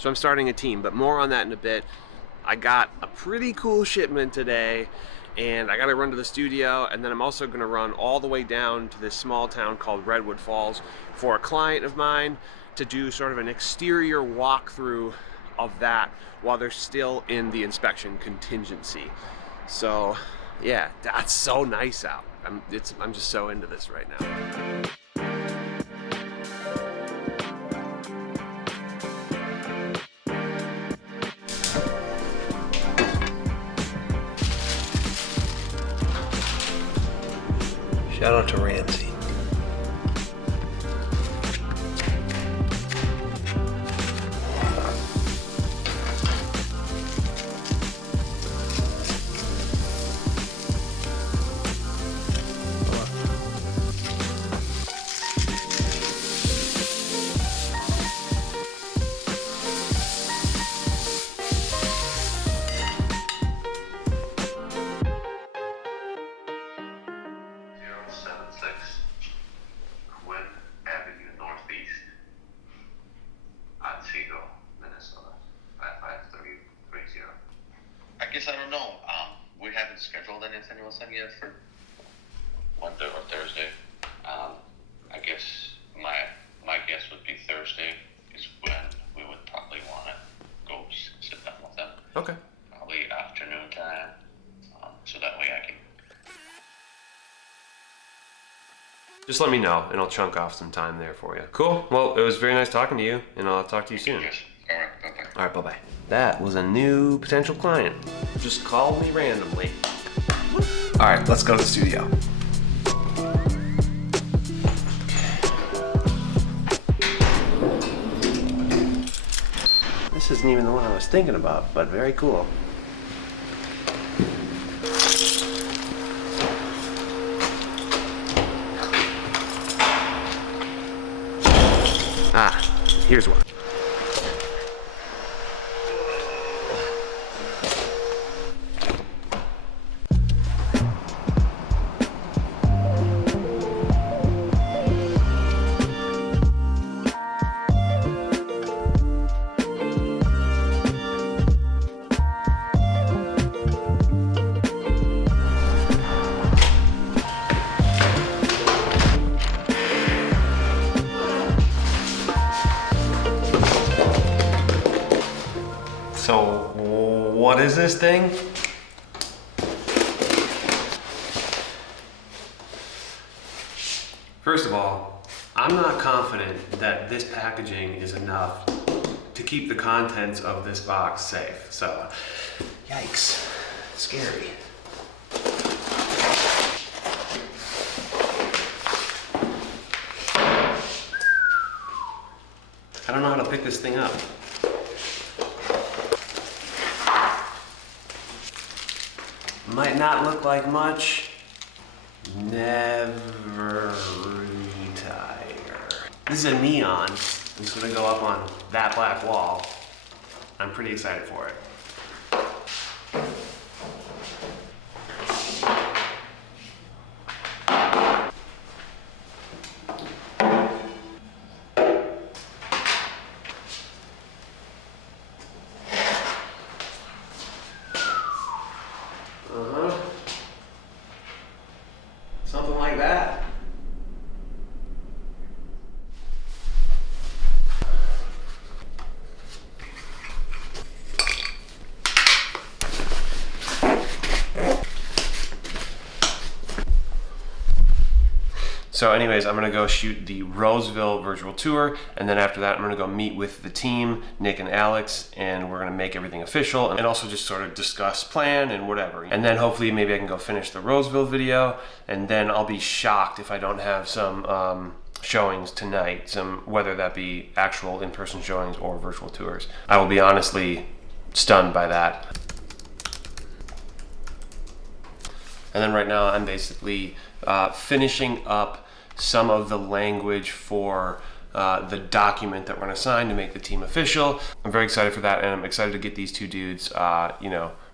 So I'm starting a team, but more on that in a bit. I got a pretty cool shipment today, and I got to run to the studio, and then I'm also going to run all the way down to this small town called Redwood Falls for a client of mine to do sort of an exterior walkthrough of that while they're still in the inspection contingency. So yeah, that's so nice out. I'm just so into this right now. Shout out to Ramsey. I guess I don't know. We haven't scheduled anything with them yet for Wednesday or Thursday. I guess my guess would be Thursday is when we would probably want to go sit down with them. Okay. Probably afternoon time, so that way I can. Just let me know, and I'll chunk off some time there for you. Cool. Well, it was very nice talking to you, and I'll talk to you soon. Yes. All right. Bye-bye. All right, bye-bye. That was a new potential client. Just called me randomly. All right, let's go to the studio. This isn't even the one I was thinking about, but very cool. Ah, here's one. So, what is this thing? First of all, I'm not confident that this packaging is enough to keep the contents of this box safe. So, yikes, scary. I don't know how to pick this thing up. Might not look like much. Never retire. This is a neon. It's gonna go up on that black wall. I'm pretty excited for it. Something like that. So anyways, I'm gonna go shoot the Roseville virtual tour, and then after that I'm gonna go meet with the team, Nick and Alex, and we're gonna make everything official and also just sort of discuss plan and whatever. And then hopefully maybe I can go finish the Roseville video, and then I'll be shocked if I don't have some showings tonight, whether that be actual in-person showings or virtual tours. I will be honestly stunned by that. And then right now I'm basically finishing up some of the language for the document that we're gonna sign to make the team official. I'm very excited for that, and I'm excited to get these two dudes,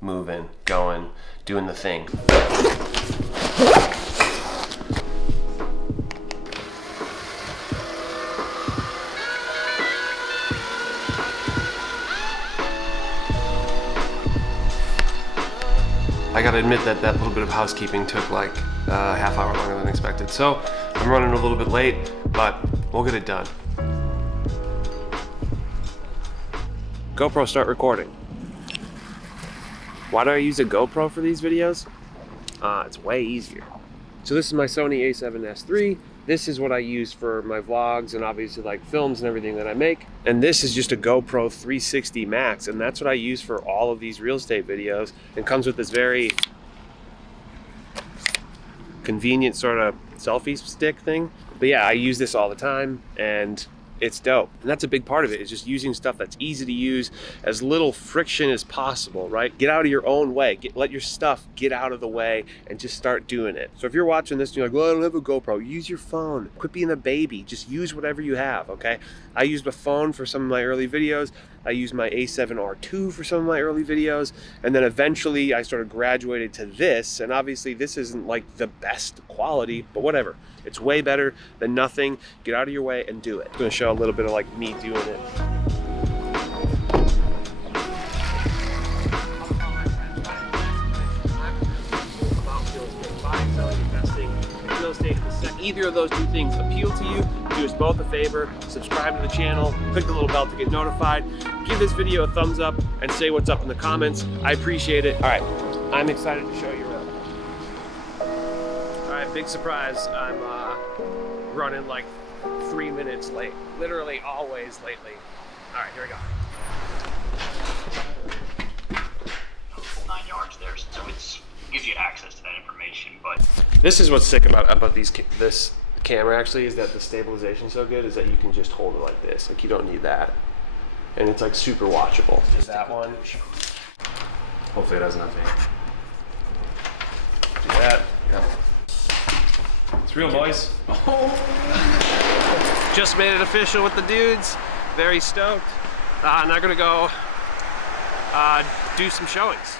moving, going, doing the thing. I gotta admit that that little bit of housekeeping took like a half hour longer than expected. So I'm running a little bit late, but we'll get it done. GoPro, start recording. Why do I use a GoPro for these videos? It's way easier. So this is my Sony a7S III. This is what I use for my vlogs and obviously like films and everything that I make. And this is just a GoPro 360 Max, and that's what I use for all of these real estate videos. And comes with this very convenient sort of selfie stick thing. But yeah, I use this all the time and it's dope. And that's a big part of it, is just using stuff that's easy to use, as little friction as possible, right? Get out of your own way. Let your stuff get out of the way and just start doing it. So if you're watching this and you're like, well, I don't have a GoPro, use your phone. Quit being a baby. Just use whatever you have, okay? I used a phone for some of my early videos. I used my A7R II for some of my early videos. And then eventually I sort of graduated to this. And obviously this isn't like the best quality, but whatever. It's way better than nothing. Get out of your way and do it. I'm gonna show a little bit of like me doing it. If either of those two things appeal to you, do us both a favor, subscribe to the channel, click the little bell to get notified, give this video a thumbs up, and say what's up in the comments. I appreciate it. All right, I'm excited to show you around. All right, big surprise. I'm running like 3 minutes late. Literally always lately. All right, here we go. 9 yards there, so it gives you access to that information. But this is what's sick about this camera actually, is that the stabilization's so good, is that you can just hold it like this. Like you don't need that, and it's like super watchable. Just that one. Hopefully it has nothing. Do that. Yeah. It's real, boys. Just made it official with the dudes. Very stoked. Now gonna go do some showings.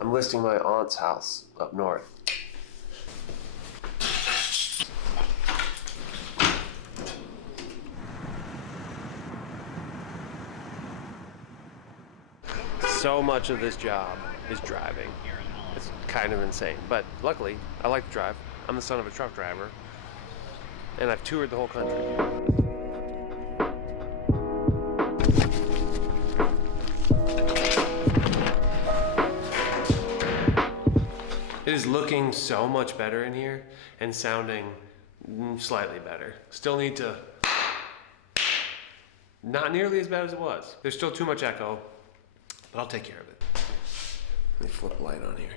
I'm listing my aunt's house up north. So much of this job is driving. It's kind of insane, but luckily I like to drive. I'm the son of a truck driver, and I've toured the whole country. It is looking so much better in here and sounding slightly better. Still need to, not nearly as bad as it was. There's still too much echo, but I'll take care of it. Let me flip a light on here.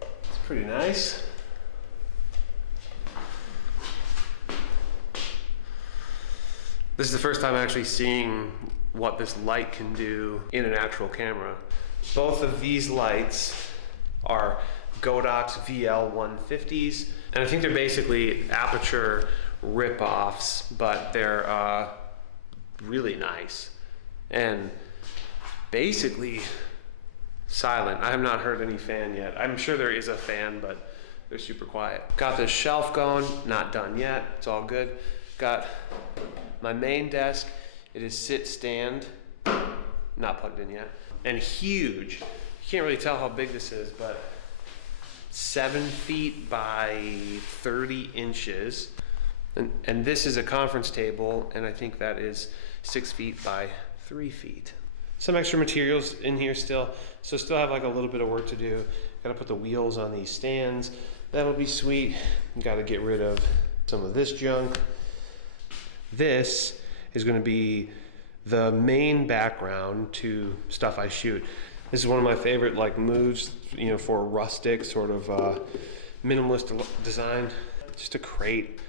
It's pretty nice. This is the first time actually seeing what this light can do in an actual camera. Both of these lights are Godox VL150s, and I think they're basically Aputure rip-offs, but they're really nice and basically silent. I have not heard any fan yet. I'm sure there is a fan, but they're super quiet. Got this shelf going, not done yet. It's all good. Got my main desk. It is sit stand, not plugged in yet, and huge. You can't really tell how big this is, but 7 feet by 30 inches. And this is a conference table, and I think that is 6 feet by 3 feet. Some extra materials in here still, so still have like a little bit of work to do. Gotta put the wheels on these stands. That'll be sweet. Gotta get rid of some of this junk. This is gonna be the main background to stuff I shoot. This is one of my favorite like moves, you know, for a rustic sort of minimalist design. Just a crate.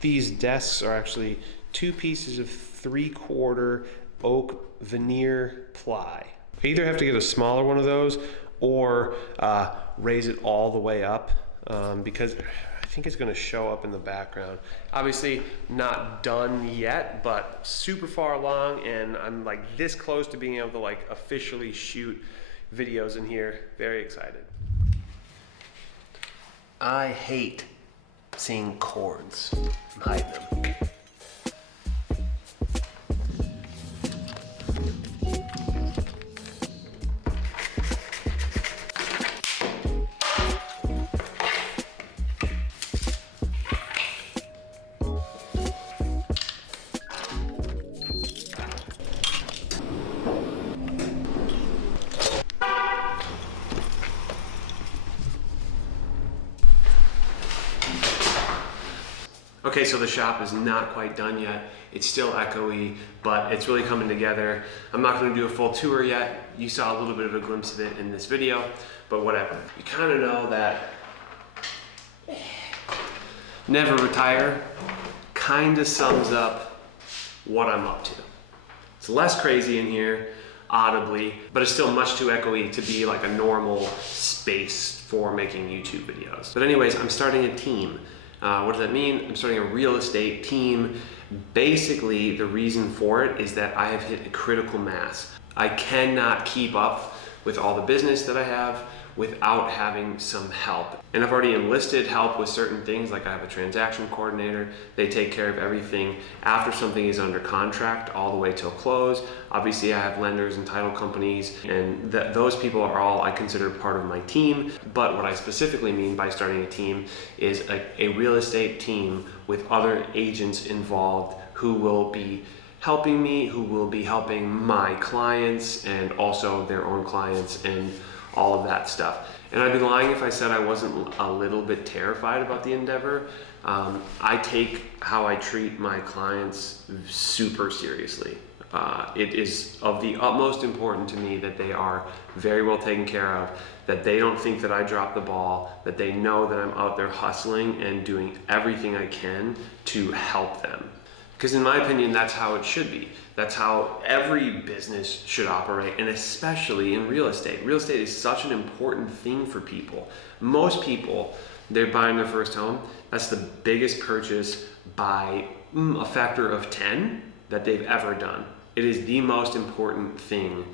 These desks are actually 2 pieces of 3/4 oak veneer ply. I either have to get a smaller one of those or raise it all the way up because I think it's gonna show up in the background. Obviously not done yet, but super far along, and I'm like this close to being able to like officially shoot videos in here. Very excited. I hate seeing cords and hiding them. Okay, so the shop is not quite done yet. It's still echoey, but it's really coming together. I'm not gonna do a full tour yet. You saw a little bit of a glimpse of it in this video, but whatever. You kind of know that never retire kind of sums up what I'm up to. It's less crazy in here, audibly, but it's still much too echoey to be like a normal space for making YouTube videos. But anyways, I'm starting a team. What does that mean? I'm starting a real estate team. Basically, the reason for it is that I have hit a critical mass. I cannot keep up with all the business that I have without having some help. And I've already enlisted help with certain things, like I have a transaction coordinator. They take care of everything after something is under contract all the way till close. Obviously, I have lenders and title companies, and those people are all I consider part of my team. But what I specifically mean by starting a team is a real estate team with other agents involved who will be helping me, who will be helping my clients and also their own clients and all of that stuff. And I'd be lying if I said I wasn't a little bit terrified about the endeavor. I take how I treat my clients super seriously. It is of the utmost importance to me that they are very well taken care of, that they don't think that I dropped the ball, that they know that I'm out there hustling and doing everything I can to help them. Because in my opinion, that's how it should be. That's how every business should operate, and especially in real estate. Real estate is such an important thing for people. Most people, they're buying their first home. That's the biggest purchase by a factor of 10 that they've ever done. It is the most important thing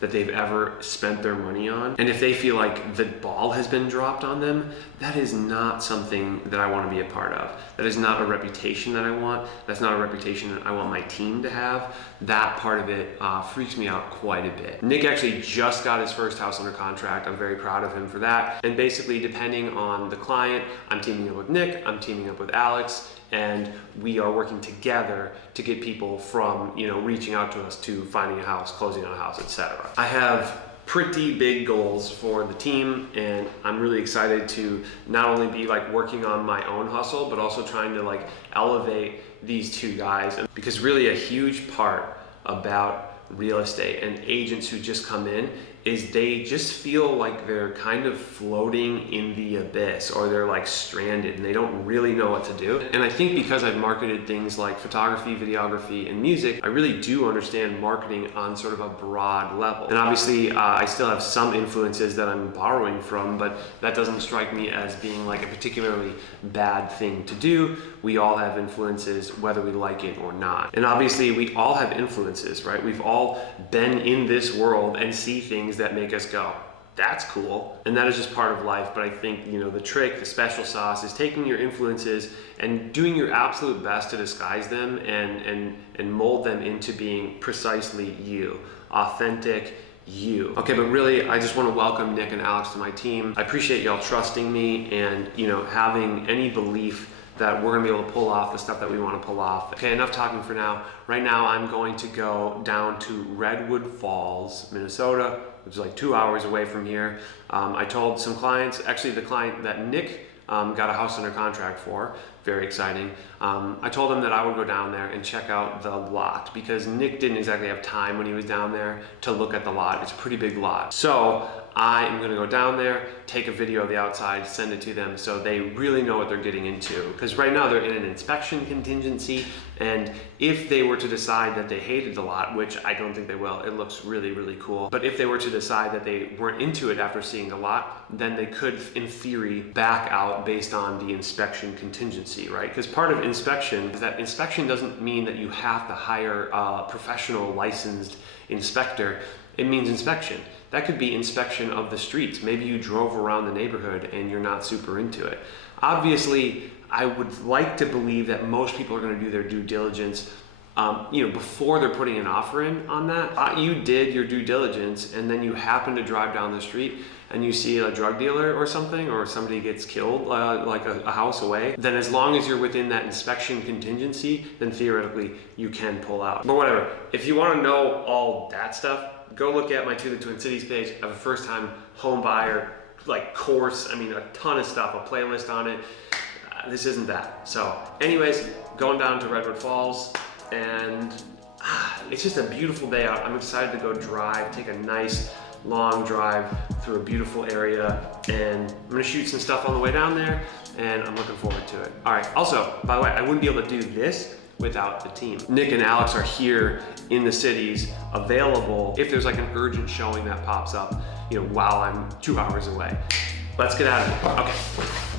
that they've ever spent their money on. And if they feel like the ball has been dropped on them, that is not something that I want to be a part of. That is not a reputation that I want. That's not a reputation that I want my team to have. That part of it freaks me out quite a bit. Nick actually just got his first house under contract. I'm very proud of him for that. And basically, depending on the client, I'm teaming up with Nick, I'm teaming up with Alex, and we are working together to get people from, reaching out to us to finding a house, closing on a house, etc. I have pretty big goals for the team, and I'm really excited to not only be like working on my own hustle, but also trying to like elevate these two guys. Because really a huge part about real estate and agents who just come in is they just feel like they're kind of floating in the abyss, or they're like stranded and they don't really know what to do. And I think because I've marketed things like photography, videography, and music, I really do understand marketing on sort of a broad level. And obviously I still have some influences that I'm borrowing from, but that doesn't strike me as being like a particularly bad thing to do. We all have influences whether we like it or not. And obviously we all have influences, right? We've all been in this world and see things that make us go, that's cool. And that is just part of life. But I think, the trick, the special sauce is taking your influences and doing your absolute best to disguise them and mold them into being precisely you, authentic you. Okay, but really, I just want to welcome Nick and Alex to my team. I appreciate y'all trusting me and, having any belief that we're gonna be able to pull off the stuff that we want to pull off. Okay, enough talking for now. Right now, I'm going to go down to Redwood Falls, Minnesota, which is like 2 hours away from here. I told some clients, actually the client that Nick got a house under contract for, very exciting. I told him that I would go down there and check out the lot because Nick didn't exactly have time when he was down there to look at the lot. It's a pretty big lot. So I am gonna go down there, take a video of the outside, send it to them so they really know what they're getting into. Because right now they're in an inspection contingency, and if they were to decide that they hated the lot, which I don't think they will, it looks really, really cool. But if they were to decide that they weren't into it after seeing the lot, then they could, in theory, back out based on the inspection contingency, right? Because part of inspection is that inspection doesn't mean that you have to hire a professional licensed inspector. It means inspection. That could be inspection of the streets. Maybe you drove around the neighborhood and you're not super into it. Obviously, I would like to believe that most people are going to do their due diligence before they're putting an offer in on that. You did your due diligence and then you happen to drive down the street and you see a drug dealer or something, or somebody gets killed like a house away, then as long as you're within that inspection contingency, then theoretically you can pull out. But whatever, if you want to know all that stuff, go look at my To the Twin Cities page. I have a first time home buyer course, a ton of stuff, a playlist on it. This isn't that. So anyways, going down to Redwood Falls, and it's just a beautiful day out. I'm excited to go drive, take a nice long drive through a beautiful area, and I'm gonna shoot some stuff on the way down there, and I'm looking forward to it. All right, also, by the way, I wouldn't be able to do this without the team. Nick and Alex are here in the cities, available if there's an urgent showing that pops up, while I'm 2 hours away. Let's get out of here. Okay.